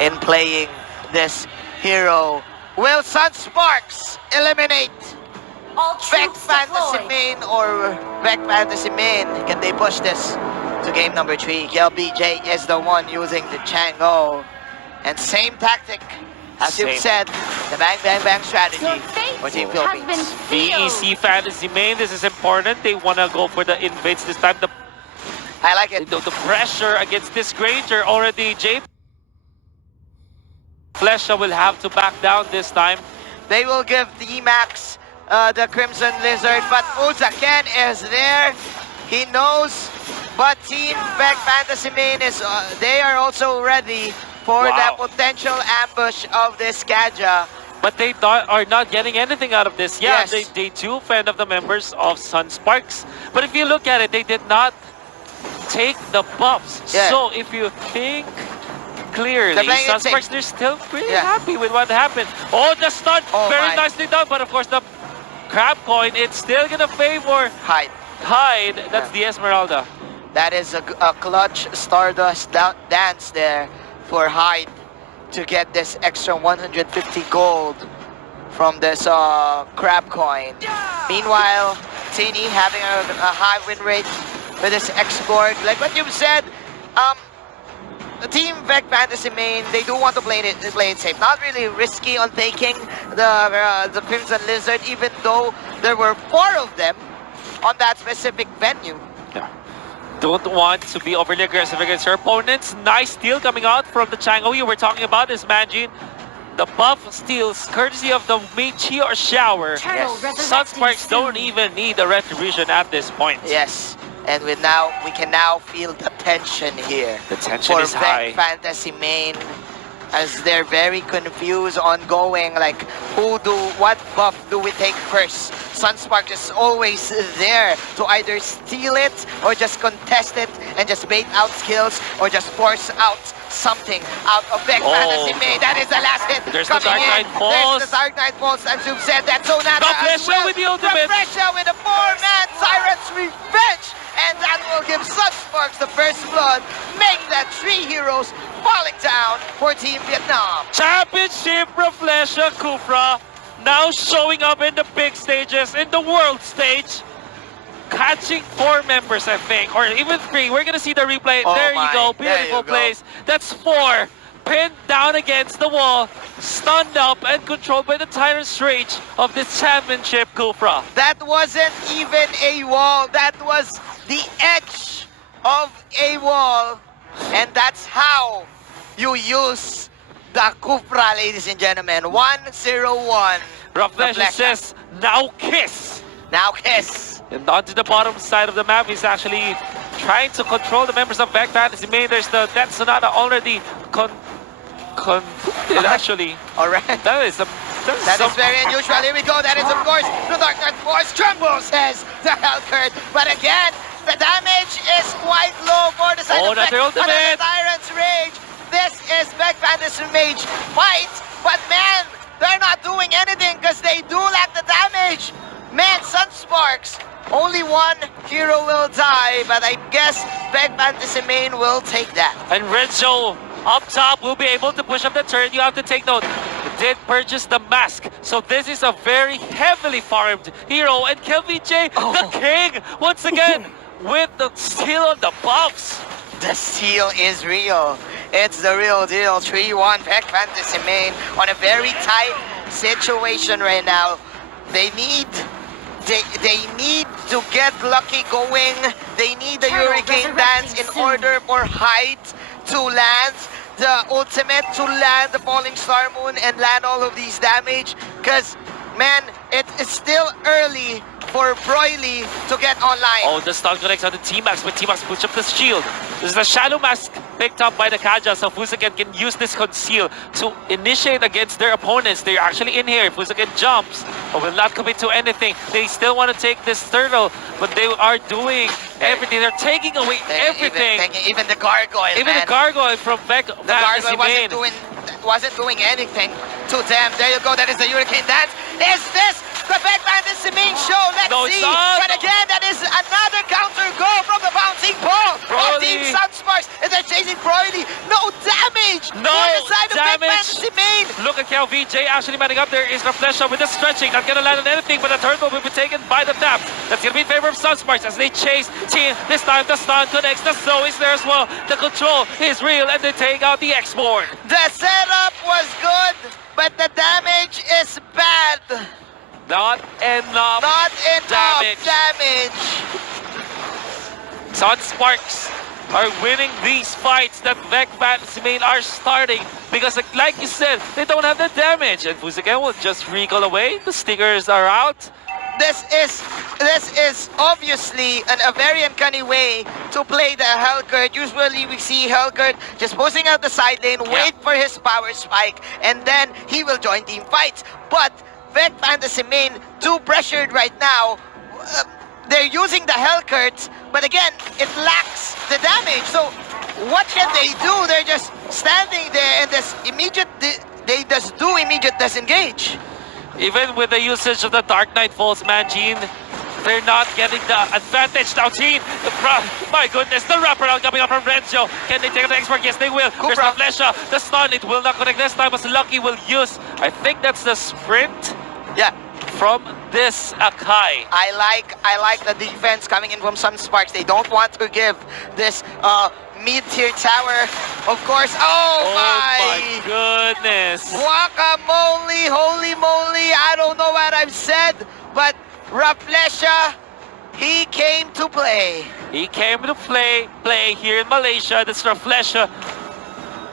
in playing this hero. Will Sunsparks eliminate All Beck troops Fantasy deployed. Main or Beck Fantasy Main? Can they push this to game number 3? KLBJ is the one using the Chango. And same tactic as you've said, the bang bang bang strategy Your for Team fate has Philippines. been sealed. BEC Fantasy Main, this is important. They want to go for the invades this time. I like it. The pressure against this Granger already. J. Flesha will have to back down this time. They will give D-Max the Crimson Lizard, but Uzaken is there. He knows, but Team Beck Fantasy Main is, they are also ready for the potential ambush of this Kaja. But they are not getting anything out of this. Yeah, Yes. they do fend off the members of Sunsparks. But if you look at it, they did not take the buffs. Yeah. So if you think clearly, They're playing it Sunsparks, safe. they're still pretty Yeah. happy with what happened. Oh, the stun, Oh very my. nicely done. But of course, the crab coin, it's still gonna favor Hyde. Hyde. That's the Esmeralda. That is a clutch Stardust dance there for Hyde to get this extra 150 gold from this crab coin. Meanwhile, Tini having a high win rate with this export. Like what you've said, the Team Beck Fantasy Main, they do want to play it safe. Not really risky on taking the Crimson Lizard, even though there were 4 of them on that specific venue. Yeah. Don't want to be overly aggressive against your opponents. Nice steal coming out from the Chango you were talking about is Manjin. The buff steals courtesy of the Meteor Shower. Turtle Yes. resurrecting Sunsparks don't soon. even need the retribution at this point. Yes, and we can now feel the tension here. The tension for is Beck high. Fantasy Main, as they're very confused on going like what buff do we take first? Sunspark is always there to either steal it or just contest it and just bait out skills or just force out something out of Beck Fantasy Main. That is the last hit. There's the coming Dark Knight in. Pulse. There's the Dark Knight Pulse, as you've said that. So now Refresher with the ultimate. Refresher with a 4-man Siren's Revenge. And that will give Sunsparks the first blood, make that 3 heroes falling down for Team Vietnam. Championship Reflesha Kufra now showing up in the big stages, in the world stage. Catching 4 members, I think, or even 3. We're gonna see the replay. Oh there my, you go, there beautiful you go. plays. That's 4. Pinned down against the wall, stunned up and controlled by the Tyrant's Rage of this championship Kufra. That wasn't even a wall, that was the edge of a wall. And that's how you use the Kufra, ladies and gentlemen. 1-0-1. Reflesha says, now kiss. Now kiss. And onto the bottom side of the map, he's actually trying to control the members of Beck Fantasy Main. There's the Death Sonata already conflicted, actually. Alright. That is Very unusual. Here we go. That is, of course, the Dark Knight Force. Tremble, says the Hellcurt. But again, the damage is quite low for the side of Beck. that's their ultimate. Another Tyrant's Rage. This is Beck Fantasy Mage fight. But man, they're not doing anything because they do lack the damage. Man, Sunsparks, only 1 hero will die, but I guess Beck Fantasy Main will take that. And Renzo up top will be able to push up the turn. You have to take note. Did purchase the mask. So this is a very heavily farmed hero. And KLBJ, the king, once again, with the steal on the buffs. The steal is real. It's the real deal. 3-1 Beck Fantasy Main on a very tight situation right now. They need to get lucky going. They need the Turtle Hurricane resurrecting Dance in soon. order for Hyde to land the ultimate, to land the Falling Star Moon and land all of these damage. Because, man, it is still early for Broily to get online. Oh, the stun connects on the T-Max, but T-Max push up the shield. This is the Shadow Mask picked up by the Kaja, so Fusaken can use this conceal to initiate against their opponents. They're actually in here. Fusaken jumps, but will not commit to anything. They still want to take this turtle, but they are doing everything. They're taking away everything. Even the gargoyle, Even man. the gargoyle from Beck The Fantasy gargoyle Main. wasn't doing anything to them. There you go. That is the Hurricane Dance. Is this the Beck Fantasy Main show? Let's No, it's see. not. But again, that is another counter goal from the bouncing ball of Broly. Team Sunsparks. And they're chasing Broily. No damage No. for the side side of Big damage. Fantasy Main. Look at how VJ actually manning up there is Reflesha with the stretching. Not gonna land on anything, but the turtle will be taken by the taps. That's gonna be in favor of Sunsparks as they chase Teen. This time the stun connects. The Zoe is there as well. The control is real and they take out the X-Born. The setup was good, but the damage is bad. Not enough. Not enough Damage. damage. Sunsparks are winning these fights that Vec Fantasy Main are starting because, like you said, they don't have the damage. And Fusaken will just recall away. The stickers are out. This is obviously a very uncanny way to play the Hellgurt. Usually we see Hellgurt just posting out the side lane, wait for his power spike, and then he will join team fights. But Vec Fantasy Main too pressured right now. They're using the Hellgurt, but again, it lacks the damage. So what can they do? They're just standing there and they just do immediate disengage. Even with the usage of the Dark Knight Falls Mangine, they're not getting the advantage now. Teen, my goodness, the wraparound coming up from Renzo. Can they take the expert? Yes, they will. There's the Flesha, the stun. It will not connect this time, as Lucky will use. I think that's the sprint. Yeah. From this Akai. I like the defense coming in from Sunsparks. They don't want to give this mid-tier tower, of course. Oh my goodness. Guacamole, holy moly. I don't know what I've said, but Reflesha, he came to play. He came to play here in Malaysia. That's Reflesha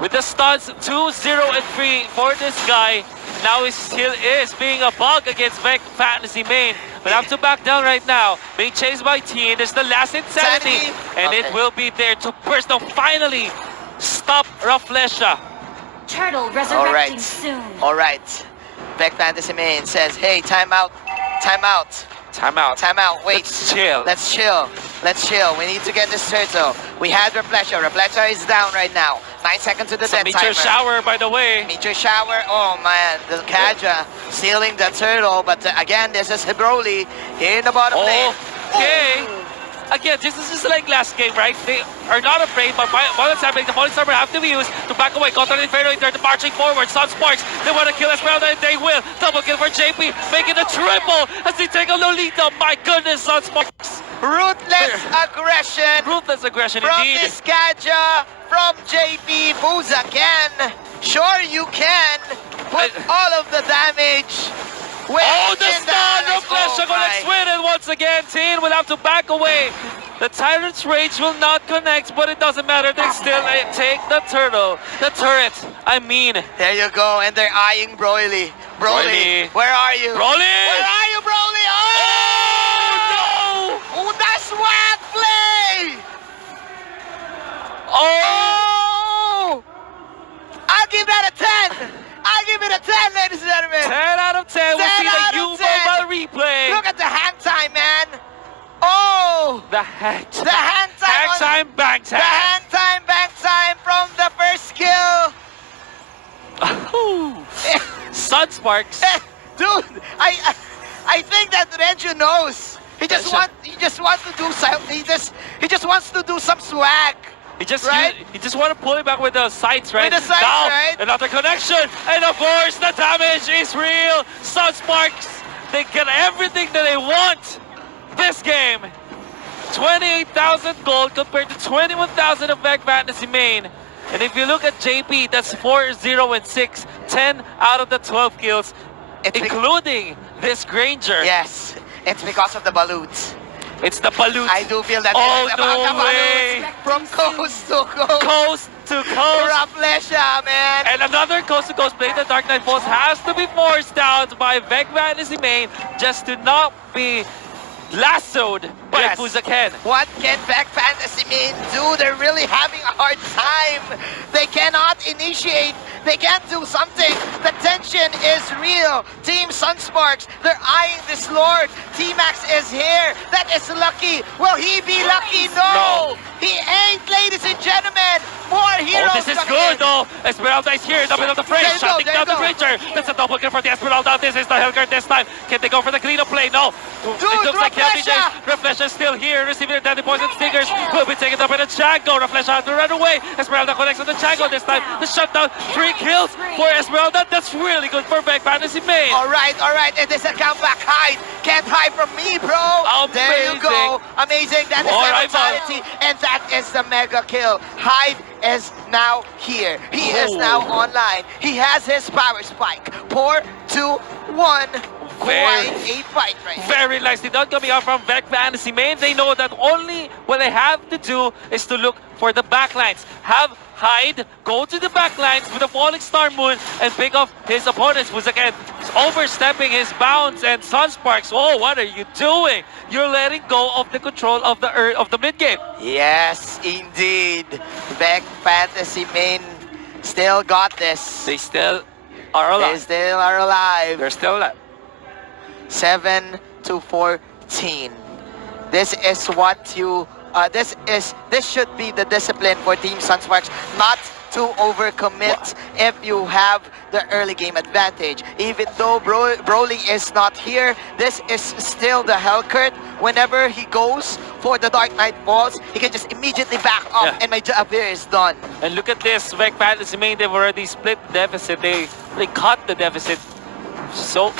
with the stuns 2, 0, and 3 for this guy. Now he still is being a bug against Vec Fantasy Main. But have to back down right now. Being chased by Teen. There's the last Insanity. And it will be there to burst to finally stop Reflesha. Turtle resurrecting soon. All right. Vec Fantasy Main says, hey, time out. Time out. Time out. Time out. Wait. Let's chill. Let's chill. Let's chill. We need to get this turtle. We had Reflesha. Reflesha is down right now. 9 seconds to the death timer. Meteor shower, by the way. Meteor shower. Oh man, the Kaja sealing the turtle. But again, this is Broly here in the bottom lane. Okay. Again, this is just like last game, right? They are not afraid, but while it's happening, the Polysummer have to be used to back away. Contra Inferno, they're marching forward. Sunsparks, they want to kill Esmeralda, and they will. Double kill for JP, making a triple as they take a Lolita. My goodness, Sunsparks. Ruthless aggression. Ruthless aggression from indeed. This Kaja, from JP Fusaken. Sure you can put all of the damage. Oh, the stun! Reflesha gonna swing it once again. Teen will have to back away. The Tyrant's Rage will not connect, but it doesn't matter. They still take the turtle. The turret, I mean. There you go, and they're eyeing Broly. Broly, where are you? Broly! Where are you, Broly? Oh, no! Oh, that's swag play! Oh! I'll give that a 10! I'll give it a 10, ladies and gentlemen. 10 out of 10. We'll see the U-Mobile replay. Look at the hang time, man. Oh. The hang time. The hang time. Hang time, bang time. The hang time, bang time from the first kill. Sunsparks. Dude, I think that Renju knows. He just wants to do some swag. He just want to pull it back with the sights, right? With the sights, now, right? Another connection, and of course the damage is real. Sunsparks, they get everything that they want this game. 28,000 gold compared to 21,000 of Vec Fantasy Main. And if you look at JP, that's 4, 0, and 6. 10 out of the 12 kills, including this Granger. Yes, it's because of the balloons. It's the balut. I do feel that. Oh, it's no the way. From coast to coast. Coast to coast. Reflesha, man. And another coast to coast play. The Dark Knight Falls has to be forced out by Vec Fantasy Main just to not be lassoed by Fusaken. What can Vec Fantasy Main do? They're really having a hard time. They cannot initiate. They can't do something. The tension is real. Team Sunsparks, they're eyeing this Lord. T-Max is here. That is Lucky. Will he be lucky? No. He ain't, ladies and gentlemen. More heroes. Oh, this is coming good in. though. Esmeralda is here in the middle of the frame, There you go, shutting there you down the go. breacher. That's a double kill for the Esmeralda. This is the Hellguard this time. Can they go for the cleanup play? No. It looks like Raflesha! Reflection is still here, receiving the deadly poison stickers. Will be taken up by the Django. Reflection has to run away. Esmeralda connects with the Django this time. The shutdown, 3 kills for Esmeralda. That's really good for Back Fantasy main. All right. It is a comeback hide. Can't hide from me, bro. There you go. Amazing. That is All the right, mentality, and that is the mega kill. Hyde is now here. He is now online. He has his power spike. 4, 2, 1. Quite a fight right here. Very nicely done coming out from Back Fantasy main. They know that only what they have to do is to look for the backlines. Have Hyde go to the backlines with a falling star moon and pick off his opponents, who's again overstepping his bounds. And Sunsparks, oh, what are you doing? You're letting go of the control of the mid game. Yes, indeed. Back Fantasy main still got this. They still are alive. They still are alive. They're still alive. 7-14. This is what you. This should be the discipline for Team Sunsparks, not to overcommit if you have the early game advantage. Even though Broly is not here, this is still the Hellcurt. Whenever he goes for the Dark Knight Falls, he can just immediately back up and my job here is done. And look at this, Back Fantasy main, they've already split deficit. They cut the deficit. So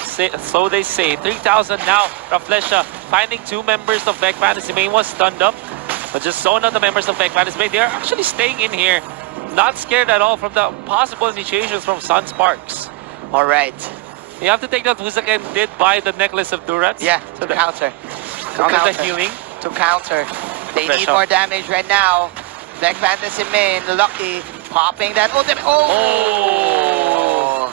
they say. 3,000 now. Raflesha finding 2 members of Back Fantasy main was stunned up. But just so not the members of Back Fantasy main, they're actually staying in here. Not scared at all from the possible initiations from Sunsparks. All right. You have to take that Huzaken did buy the necklace of Durats. Yeah, to counter. Counter the healing. To counter. They need Pressure. more damage right now. Back Fantasy main, Lucky, popping that ultimate. Oh!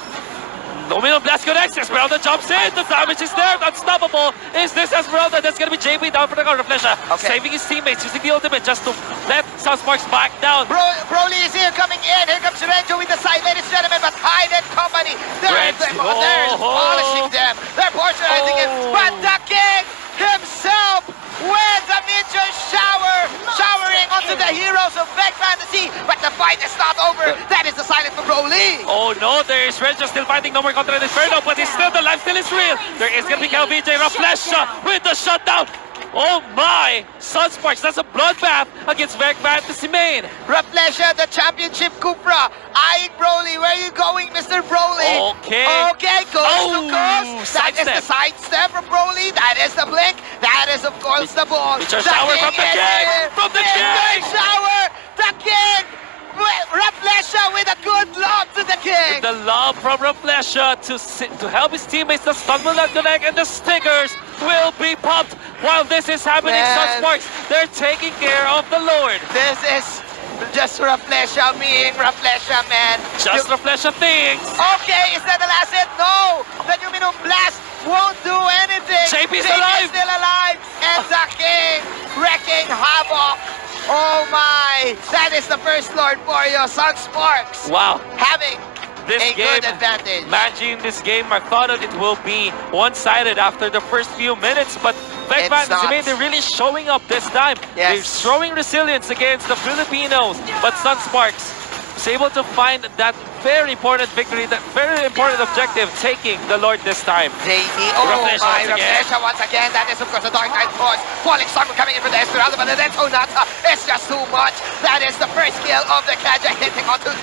Domino Blast connects, Esmeralda jumps in, the damage is there, unstoppable. Is this Esmeralda? That's gonna be JP down for the counter. Reflection, saving his teammates, using the ultimate just to let Sunsparks back down. Broly is here coming in. Here comes Renjo with the side, ladies and gentlemen, but Hyde and company. They're polishing them. They're portionizing him. But the king himself with a ninja shower, showering onto the heroes of Back Fantasy. But the fight is not over. That is the silence for Broly. Oh no, there is Renjo still fighting no more contra the Inferno, but he's still, the life still is real. There is gonna be KLVJ Raflesha with the shutdown. Oh my! Sunsparks, that's a bloodbath against Back Fantasy main. Raflesha, the championship Cupra. Eyeing Broly. Where are you going, Mr. Broly? Okay. Okay, coast to coast. That is the sidestep from Broly. That is the blink. That is, of course, the ball. It's a shower from the king! From the king! Shower! The king! Raflesha with a good lob to the king! The lob from Raflesha to help his teammates. The stun will not connect and the stickers will be popped. While this is happening, Sunsparks, they're taking care of the Lord. This is just Raflesha being Raflesha, man. Just Raflesha things. Okay, is that the last hit? No! The Numinum Blast won't do anything. JP's alive. Still alive. And the king wrecking havoc. Oh my! That is the first Lord for you, Sunsparks. Wow. Having This a game, good advantage. Imagine this game, I thought that it will be one-sided after the first few minutes, but Back Fantasy main, they're really showing up this time. Yes. They're showing resilience against the Filipinos, but Sunsparks was able to find that very important victory, that very important objective, taking the Lord this time. Raflesha once again. That is, of course, the Dark Knight Force. Falling Star coming in for the Esmeralda, but the Sonata is just too much. That is the first kill of the Kaja, hitting onto 2.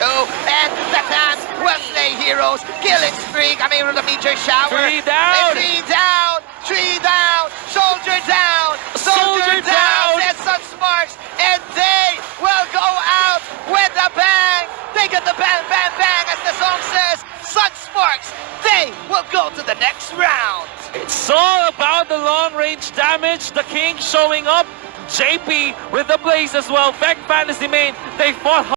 And the clans will slay heroes. Killing spree coming from the meteor shower. 3 down. 3 down. 3 down. Soldier down. Soldier down. Says Sunsparks. And they will go out with a bang. They get the bang, bang, bang, as the song says. Sunsparks, they will go to the next round. It's all about the long-range damage. The King showing up. JP with the blaze as well. Back Fantasy main, they fought